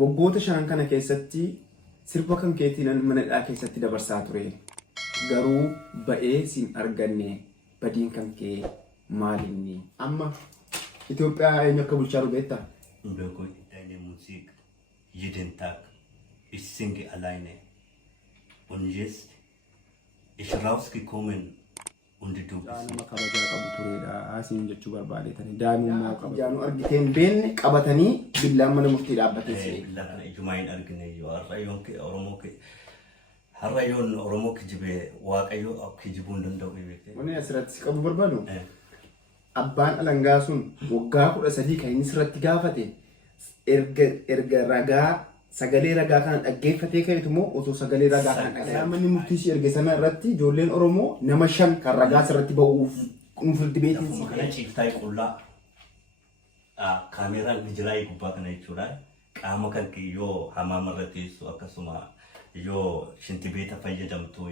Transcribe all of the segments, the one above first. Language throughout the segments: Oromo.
waggoota shanan kana keessatti sirba kan keetiin mana hidhaa keessatti dabarsaa ture. Garuu ba'ee sin arganne badiin kan kee maalinni? Amma Itoophiyaa eenyu akka bulchaa jiru beektaa? Mbeko deine Musik jeden Tag. Ich singe alleine. Und jetzt ich rausgekommen und du bist. Nama kabajaa qabu turedha. Asiin jechuu barbaadetani. Daa'imummaa qabu. Jaanu argiteen beenne qabatanii billaan mana murtii dhaabbatee se'e. Billaa kana ijumaa hin argine yoo harrayoon Oromoo kijibee Waaqayyoo kijibuu hin danda'u beekte. Wanni asirratti qabu barbaadu abbaan alangaa sun waggaa 13 kan inni sirratti gaafate erga ragaa sagalee ragaa kana dhaggeeffatee ka'etu immoo osoo sagalee ragaa kana dhaggeeffatee manni murtii si erge sana irratti ijoolleen Oromoo nama 5 kan ragaa sirratti ba'uuf firdi beetiin kana ciiftaa qullaa kaameraan bijiraa gubbaa kana jechuudha. Qaama kan yoo hamaama irratti akkasuma yoo shintibeeta fayyadamtu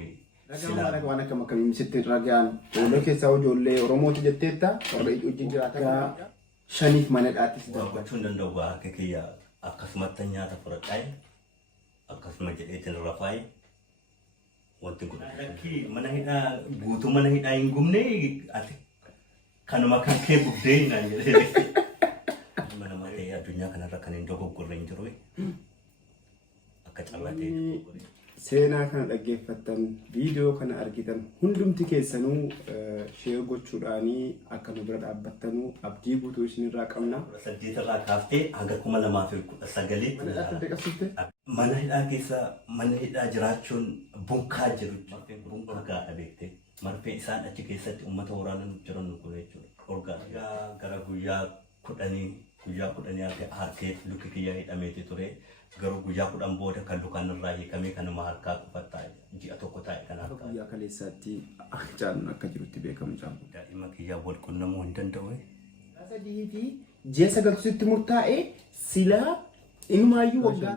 ragaa waan akkam akkamii sitti ragaan ijoollee keessaa ijoollee Oromooti jetteetta warra wajjin jiraatan 5 mana hidhaattis darbachuu hin danda'u akka kiyya akkasumatti nyaata fudhadhaay akkasuma jedheetiin rafaay wanti kun mana hidhaa guutuu mana hidhaa hin gubne ati kanuma kan kee gubdee naan jedhee mana malee addunyaa kanarra kan hin dogoggorre hin jiru akka callatee seenaa kana dhaggeeffattan viidiyoo kana argitan hundumti keessanuu sheer gochuudhaanii akka nu bira dhaabbattanuu abdii guutuu isinirraa qabna. 8 irraa kaaftee hanga 2019 mana hidhaa keessa mana hidhaa jiraachuun bunkaa jiru bunkaa gaadha beekte marfee isaan achi keessatti uummata waraanaa jiran kun jechuudha. Orgaa gara guyyaa 10 harkee luki kiyyaa hidhameeti ture. Garuu guyyaa 10 booda kan lukaan irraa hiikamee kanuma harkaa qufattaa ji'a tokko taa'e kan harkaa. Guyyaa kaleessaatti jaallan akka jirutti beekamu jaamu. Daa'ima kiyyaa wal qunnamuu hin danda'u. Sadii fi ji'a 9 murtaa'e silaa ilmaayyuu waggaa